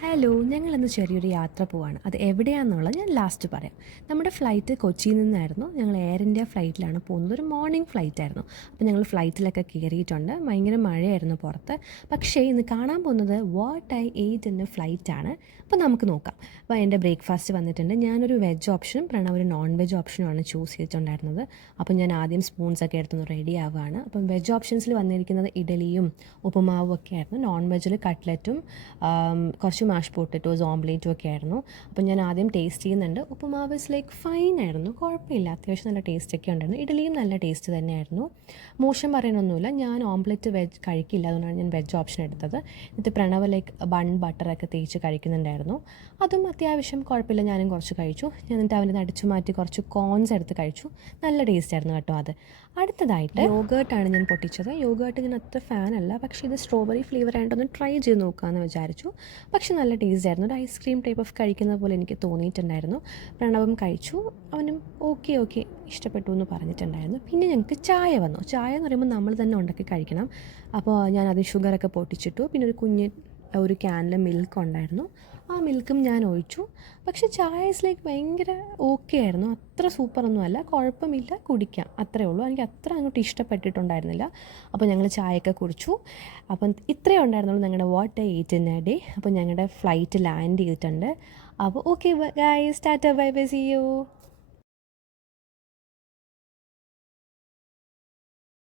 Hello, ഞങ്ങളിന്ന് ചെറിയൊരു യാത്ര പോവാണ്. അത് എവിടെയാണെന്നുള്ളത് ഞാൻ ലാസ്റ്റ് പറയാം. നമ്മുടെ ഫ്ലൈറ്റ് കൊച്ചിയിൽ നിന്നായിരുന്നു. ഞങ്ങൾ എയർ ഇന്ത്യ ഫ്ലൈറ്റിലാണ് പോകുന്നത്. ഒരു മോർണിംഗ് ഫ്ലൈറ്റായിരുന്നു. അപ്പോൾ ഞങ്ങൾ ഫ്ലൈറ്റിലൊക്കെ കയറിയിട്ടുണ്ട്. ഭയങ്കര മഴയായിരുന്നു പുറത്ത്. പക്ഷേ ഇന്ന് കാണാൻ പോകുന്നത് വാട്ട് ഐ എയ്റ്റ് എന്ന ഫ്ലൈറ്റാണ്. അപ്പോൾ നമുക്ക് നോക്കാം. അപ്പോൾ എൻ്റെ ബ്രേക്ക്ഫാസ്റ്റ് വന്നിട്ടുണ്ട്. ഞാനൊരു വെജ് ഓപ്ഷനും പ്രണവ് ഒരു നോൺ വെജ് ഓപ്ഷനുമാണ് ചൂസ് ചെയ്തിട്ടുണ്ടായിരുന്നത്. അപ്പോൾ ഞാൻ ആദ്യം സ്പൂൺസൊക്കെ എടുത്തൊന്ന് റെഡി ആവുകയാണ്. അപ്പം വെജ് ഓപ്ഷൻസിൽ വന്നിരിക്കുന്നത് ഇഡലിയും ഉപ്പുമാവും ഒക്കെ ആയിരുന്നു. നോൺ വെജിൽ കട്ട്ലറ്റും കുറച്ച് മാഷ് പൊട്ടറ്റോസ് ഓംലേറ്റും ഒക്കെ ആയിരുന്നു. അപ്പം ഞാൻ ആദ്യം ടേസ്റ്റ് ചെയ്യുന്നുണ്ട്. ഉപ്പുമാവ് ഇസ് ലൈക്ക് ഫൈൻ ആയിരുന്നു, കുഴപ്പമില്ല, അത്യാവശ്യം നല്ല ടേസ്റ്റൊക്കെ ഉണ്ടായിരുന്നു. ഇഡലിയും നല്ല ടേസ്റ്റ് തന്നെയായിരുന്നു, മോശം പറയാനൊന്നുമില്ല. ഞാൻ ഓംലെറ്റ് വെജ് കഴിക്കില്ല, അതുകൊണ്ടാണ് ഞാൻ വെജ് ഓപ്ഷൻ എടുത്തത്. എന്നിട്ട് പ്രണവ് ലൈക്ക് ബൺ ബട്ടറൊക്കെ തേച്ച് കഴിക്കുന്നുണ്ടായിരുന്നു. അതും അത്യാവശ്യം കുഴപ്പമില്ല, ഞാനും കുറച്ച് കഴിച്ചു. ഞാൻ എന്നിട്ട് അവൻ്റെ അടിച്ചു മാറ്റി കുറച്ച് കോൺസ് എടുത്ത് കഴിച്ചു. നല്ല ടേസ്റ്റ് ആയിരുന്നു കേട്ടോ അത്. അടുത്തതായിട്ട് യോഗേർട്ടാണ് ഞാൻ പൊട്ടിച്ചത്. യോഗേർട്ട് ഞാൻ അത്ര ഫാനല്ല, പക്ഷേ ഇത് സ്ട്രോബെറി ഫ്ലേവർ ആയിട്ടൊന്ന് ട്രൈ ചെയ്ത് നോക്കാമെന്ന് വിചാരിച്ചു. പക്ഷെ നല്ല ടേസ്റ്റ് ആയിരുന്നു. ഒരു ഐസ്ക്രീം ടൈപ്പ് ഓഫ് കഴിക്കുന്ന പോലെ എനിക്ക് തോന്നിയിട്ടുണ്ടായിരുന്നു. പ്രണവും കഴിച്ചു, അവനും ഓക്കെ ഓക്കെ ഇഷ്ടപ്പെട്ടു എന്ന് പറഞ്ഞിട്ടുണ്ടായിരുന്നു. പിന്നെ ഞങ്ങൾക്ക് ചായ വന്നു. ചായ എന്ന് പറയുമ്പോൾ നമ്മൾ തന്നെ ഉണ്ടാക്കി കഴിക്കണം. അപ്പോൾ ഞാനത് ഷുഗറൊക്കെ പൊട്ടിച്ചിട്ടു. പിന്നെ ഒരു ക്യാനിൽ മിൽക്ക് ഉണ്ടായിരുന്നു, ആ മിൽക്കും ഞാൻ ഒഴിച്ചു. പക്ഷേ ചായ ഇസ് ലൈക്ക് ഭയങ്കര ഓക്കെ ആയിരുന്നു, അത്ര സൂപ്പറൊന്നുമല്ല, കുഴപ്പമില്ല, കുടിക്കാം, അത്രേ ഉള്ളൂ. എനിക്ക് അത്ര അങ്ങോട്ട് ഇഷ്ടപ്പെട്ടിട്ടുണ്ടായിരുന്നില്ല. അപ്പോൾ ഞങ്ങൾ ചായയൊക്കെ കുടിച്ചു. അപ്പം ഇത്രയേ ഉണ്ടായിരുന്നുള്ളൂ ഞങ്ങളുടെ what I ate in a day. അപ്പോൾ ഞങ്ങളുടെ ഫ്ലൈറ്റ് ലാൻഡ് ചെയ്തിട്ടുണ്ട്. അപ്പോൾ ഓക്കെ ഗൈസ്, ടാറ്റ ബൈ ബൈ, സീ യു.